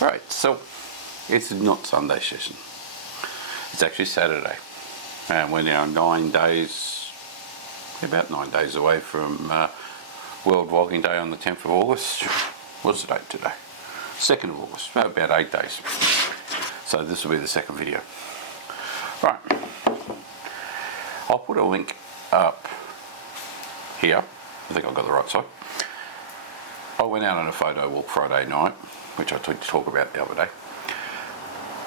Right, so it's not Sunday session. It's actually Saturday. And we're now about 9 days away from World Vlogging Day on the 10th of August. What's the date today? 2nd of August, about 8 days. So this will be the second video. Right, I'll put a link up here. I think I've got the right side. I went out on a photo walk Friday night, which I took to talk about the other day.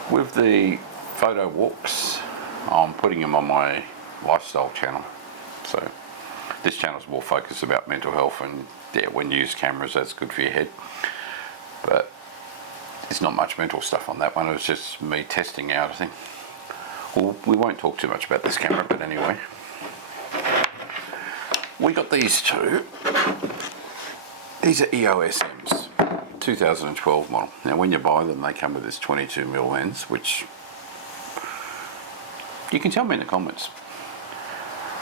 With the photo walks, I'm putting them on my lifestyle channel. So this channel is more focused about mental health, and yeah, when you use cameras, that's good for your head. But there's not much mental stuff on that one. It was just me testing out, I think. Well, we won't talk too much about this camera, but anyway. We got these two. These are EOS M's, 2012 model. Now when you buy them, they come with this 22mm lens, which you can tell me in the comments.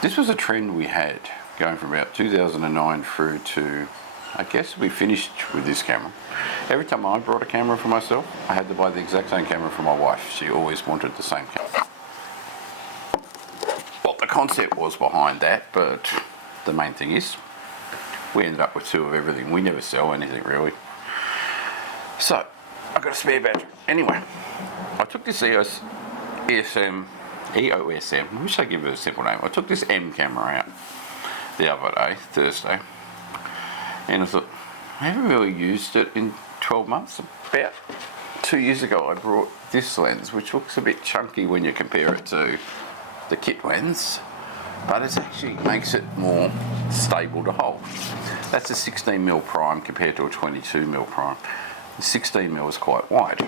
This was a trend we had going from about 2009 through to, I guess we finished with this camera. Every time I brought a camera for myself, I had to buy the exact same camera for my wife. She always wanted the same camera. What the concept was behind that, but the main thing is, we ended up with two of everything. We never sell anything really. So, I've got a spare battery. Anyway, I took this EOS M, I wish I'd give it a simple name. I took this M camera out the other day, Thursday, and I thought, I haven't really used it in 12 months. About 2 years ago I brought this lens, which looks a bit chunky when you compare it to the kit lens, but it actually makes it more stable to hold. That's a 16mm prime compared to a 22mm prime. The 16mm is quite wide,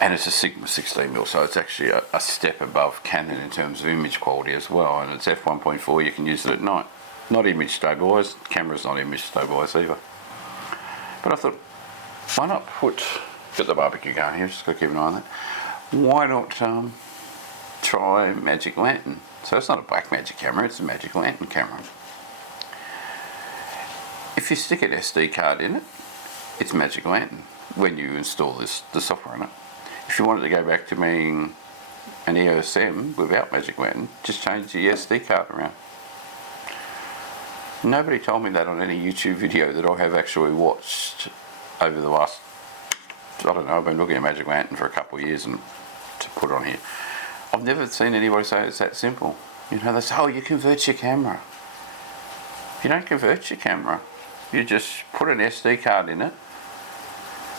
and it's a Sigma 16mm, so it's actually a step above Canon in terms of image quality as well, and it's f1.4. You can use it at night. Not image stabilised, camera's not image stabilised either. But I thought, why not get the barbecue going here, just got to keep an eye on that. Why not try Magic Lantern? So it's not a black magic camera, it's a Magic Lantern camera. If you stick an SD card in it, it's Magic Lantern when you install the software in it. If you wanted to go back to being an EOS M without Magic Lantern, just change the SD card around. Nobody told me that on any YouTube video that I have actually watched over the last, I don't know, I've been looking at Magic Lantern for a couple of years and to put on here. I've never seen anybody say it's that simple. You know, they say, oh, you convert your camera. You don't convert your camera. You just put an SD card in it,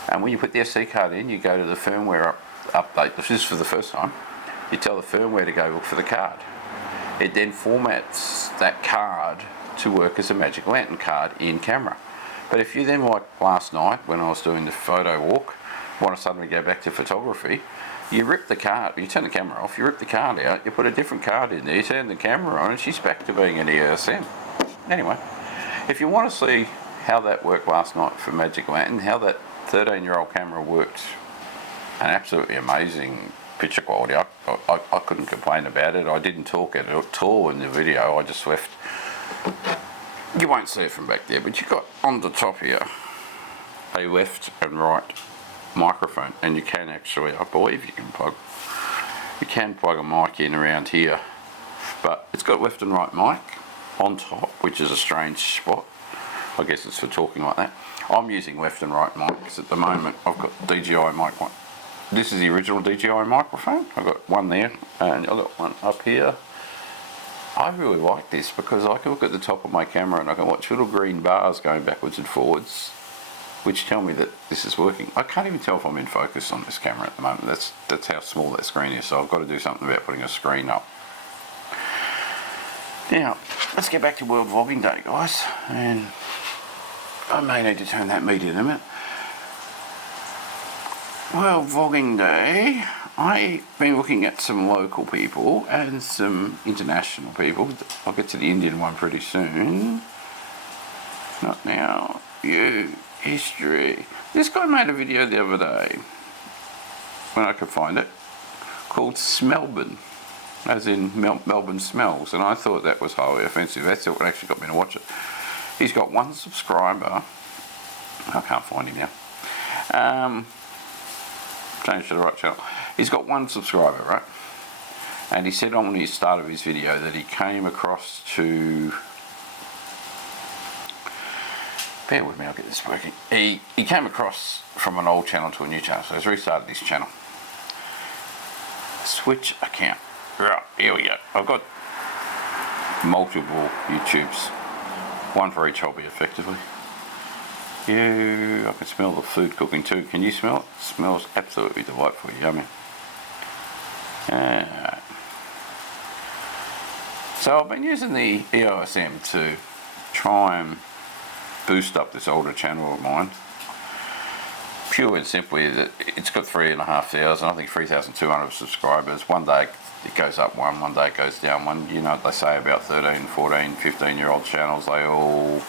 and when you put the SD card in, you go to the firmware update. This is for the first time. You tell the firmware to go look for the card. It then formats that card to work as a Magic Lantern card in camera. But if you then, like last night when I was doing the photo walk, want to suddenly go back to photography, you rip the card, you turn the camera off, you rip the card out, you put a different card in there, you turn the camera on, and she's back to being an EOS M. Anyway, if you want to see how that worked last night for Magic Lantern, how that 13-year-old camera worked, an absolutely amazing picture quality. I couldn't complain about it. I didn't talk at all in the video. I just left. You won't see it from back there, but you've got on the top here a left and right microphone, and you can actually, I believe you can plug a mic in around here, but it's got left and right mic on top, which is a strange spot. I guess it's for talking like that. I'm using left and right mics at the moment. I've got DJI mic one. This is the original DJI microphone. I've got one there, and I've got one up here. I really like this because I can look at the top of my camera and I can watch little green bars going backwards and forwards, which tell me that this is working. I can't even tell if I'm in focus on this camera at the moment. That's how small that screen is, so I've got to do something about putting a screen up. Now, let's get back to World Vlogging Day, guys, and I may need to turn that media limit. World Vlogging Day, I've been looking at some local people and some international people. I'll get to the Indian one pretty soon. Not now. You. History. This guy made a video the other day, when I could find it, called Melbourne, as in Melbourne smells, and I thought that was highly offensive. That's what actually got me to watch it. He's got one subscriber. I can't find him now. Change to the right channel. He's got 1 subscriber, right? And he said on the start of his video that he came across to... Bear with me, I'll get this working. He came across from an old channel to a new channel, so he's restarted his channel. Switch account. Right, here we go. I've got multiple YouTubes. 1 for each hobby, effectively. I can smell the food cooking too. Can you smell it? It smells absolutely delightful, yummy. So I've been using the EOS M to try and boost up this older channel of mine. Pure and simply that it's got 3,500, I think 3,200 subscribers. One day it goes up one day it goes down one. You know what they say about 13, 14, 15-year-old channels, they all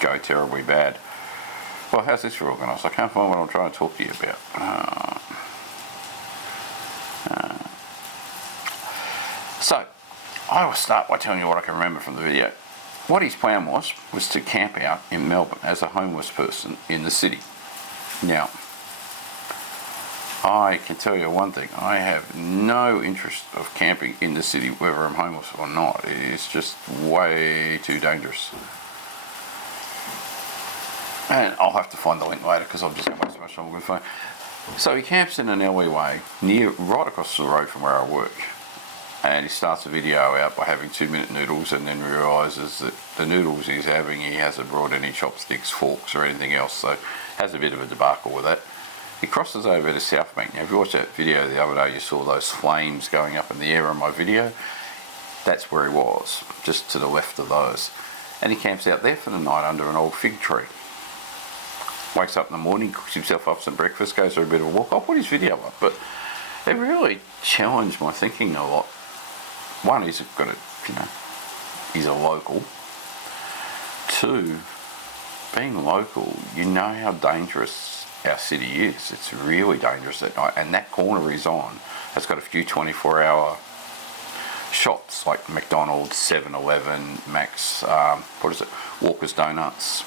go terribly bad. Well, how's this for organised? I can't find what I'm trying to talk to you about. So, I will start by telling you what I can remember from the video. What his plan was to camp out in Melbourne as a homeless person in the city. Now, I can tell you one thing, I have no interest of camping in the city whether I'm homeless or not. It is just way too dangerous. And I'll have to find the link later because I've just got so much time on my phone. So he camps in an alleyway right across the road from where I work. And he starts the video out by having 2-minute noodles and then realises that the noodles he's having, he hasn't brought any chopsticks, forks or anything else, so has a bit of a debacle with that. He crosses over to South Bank. Now if you watched that video the other day, you saw those flames going up in the air on my video. That's where he was, just to the left of those. And he camps out there for the night under an old fig tree. Wakes up in the morning, cooks himself up some breakfast, goes for a bit of a walk. I'll put his video up, but it really challenged my thinking a lot. One, he's got he's a local. 2, being local, you know how dangerous our city is. It's really dangerous at night, and that corner he's on has got a few 24-hour shops like McDonald's, 7-Eleven, Max, Walker's Donuts.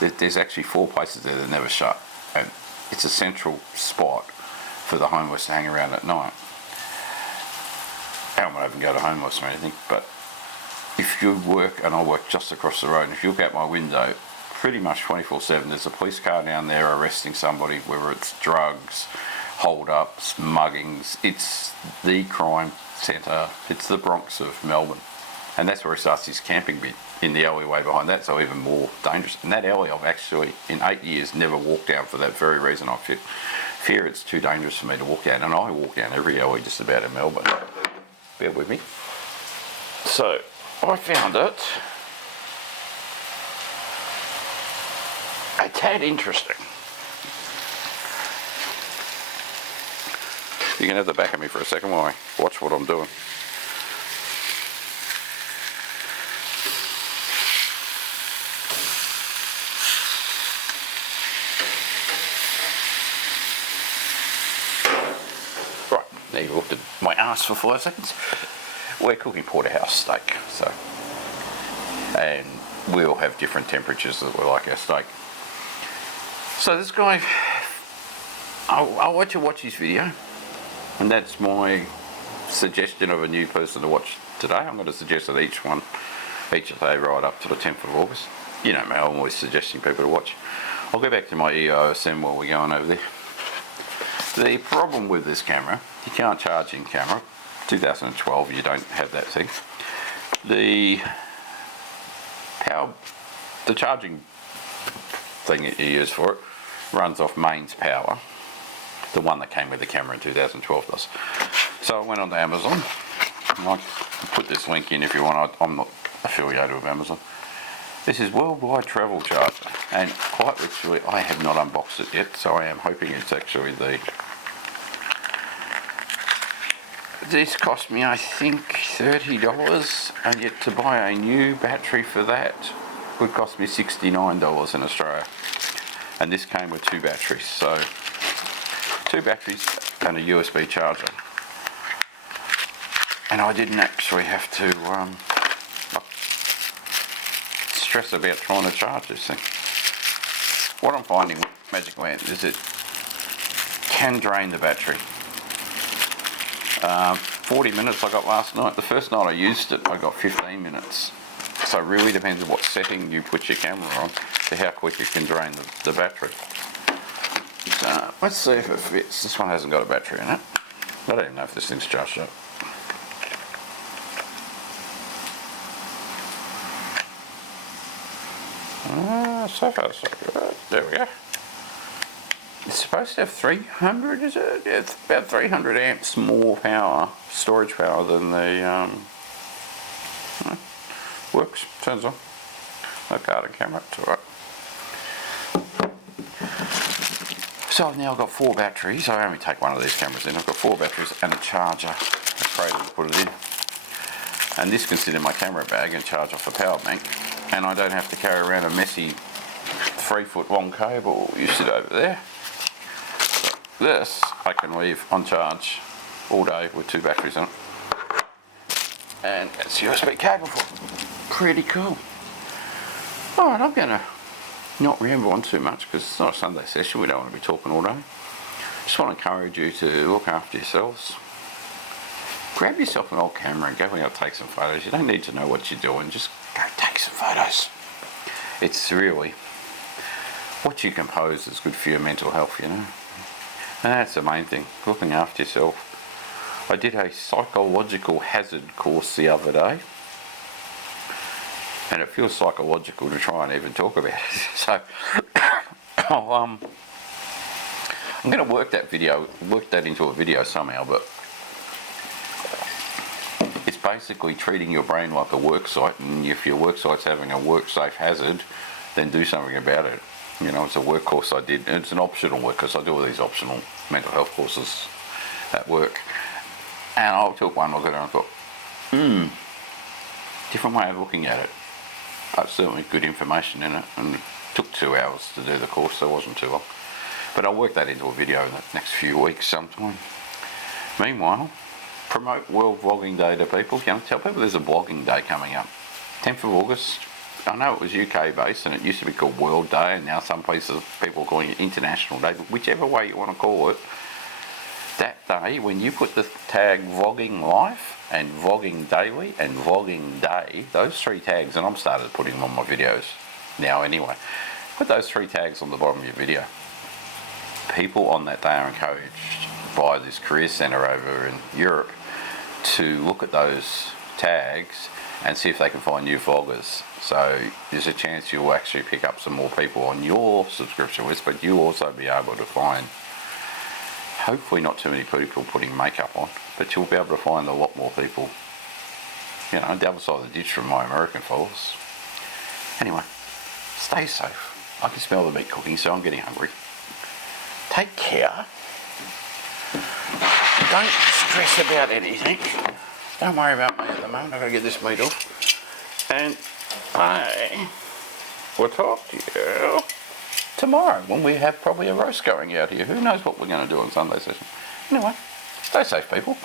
There's actually 4 places there that never shut, and it's a central spot for the homeless to hang around at night. I won't even go to homeless or anything, but if you work, and I work just across the road, and if you look out my window, pretty much 24/7, there's a police car down there arresting somebody, whether it's drugs, hold-ups, muggings. It's the crime centre, it's the Bronx of Melbourne. And that's where he starts his camping bit, in the alleyway behind that, so even more dangerous. And that alley I've actually, in 8 years, never walked down for that very reason. I fear it's too dangerous for me to walk down, and I walk down every alley just about in Melbourne. Bear with me. So, I found it a tad interesting. You can have the back of me for a second while I watch what I'm doing. Right, now you looked at my ass for 5 seconds. We're cooking porterhouse steak, so, and we all have different temperatures that we like our steak. So this guy, I'll let you watch his video, and that's my suggestion of a new person to watch today. I'm going to suggest that each day right up to the 10th of August. You know me, I'm always suggesting people to watch. I'll go back to my EOS M while we're going over there. The problem with this camera, you can't charge in camera. 2012, you don't have that thing. The charging thing that you use for it runs off mains power. The one that came with the camera in 2012 does. So I went on to Amazon. I'll put this link in if you want. I'm not affiliated with Amazon. This is Worldwide Travel Charger, and quite literally I have not unboxed it yet, so I am hoping it's actually the... This cost me, I think, $30, and yet to buy a new battery for that would cost me $69 in Australia. And this came with 2 batteries, so 2 batteries and a USB charger. And I didn't actually have to stress about trying to charge this thing. What I'm finding Magic Lamp is it can drain the battery. 40 minutes I got last night. The first night I used it, I got 15 minutes. So it really depends on what setting you put your camera on to how quick it can drain the battery. So let's see if it fits. This one hasn't got a battery in it. I don't even know if this thing's charged up. So far so good. There we go. It's supposed to have 300, is it? Yeah, it's about 300 amps more power, storage power than the works, turns on. No card and camera, it's alright. So I've now got 4 batteries. I only take one of these cameras in. I've got 4 batteries and a charger, a cradle to put it in. And this can sit in my camera bag and charge off the power bank. And I don't have to carry around a messy 3-foot long cable. You sit over there. So this I can leave on charge all day with 2 batteries on it. And it's USB cable. Pretty cool. Alright, I'm going to not ramble on too much because it's not a Sunday session. We don't want to be talking all day. Just want to encourage you to look after yourselves. Grab yourself an old camera and go out and take some photos. You don't need to know what you're doing. Just go take some photos. It's really what you compose is good for your mental health, you know. And that's the main thing, looking after yourself. I did a psychological hazard course the other day, and it feels psychological to try and even talk about it. So I'm going to work that into a video somehow, but it's basically treating your brain like a work site, and if your work site's having a work safe hazard, then do something about it. You know, it's a work course I did, and it's an optional work because I do all these optional mental health courses at work. And I took one look at it and I thought, different way of looking at it. But certainly good information in it, and it took 2 hours to do the course, so it wasn't too long. But I'll work that into a video in the next few weeks sometime. Meanwhile, promote World Vlogging Day to people. You know, tell people there's a vlogging day coming up. 10th of August. I know it was UK based and it used to be called World Day, and now some places people are calling it International Day, but whichever way you want to call it, that day when you put the tag vlogging life and vlogging daily and vlogging day, those 3 tags, and I've started putting them on my videos now anyway, put those 3 tags on the bottom of your video. People on that day are encouraged by this career centre over in Europe to look at those tags and see if they can find new vloggers. So there's a chance you'll actually pick up some more people on your subscription list, but you'll also be able to find, hopefully not too many people putting makeup on, but you'll be able to find a lot more people, you know, the other side of the ditch from my American followers. Anyway, stay safe. I can smell the meat cooking, so I'm getting hungry. Take care. Don't stress about anything. Don't worry about me at the moment. I've got to get this meat off. And I will talk to you tomorrow when we have probably a roast going out here. Who knows what we're going to do on Sunday session. Anyway, stay safe, people.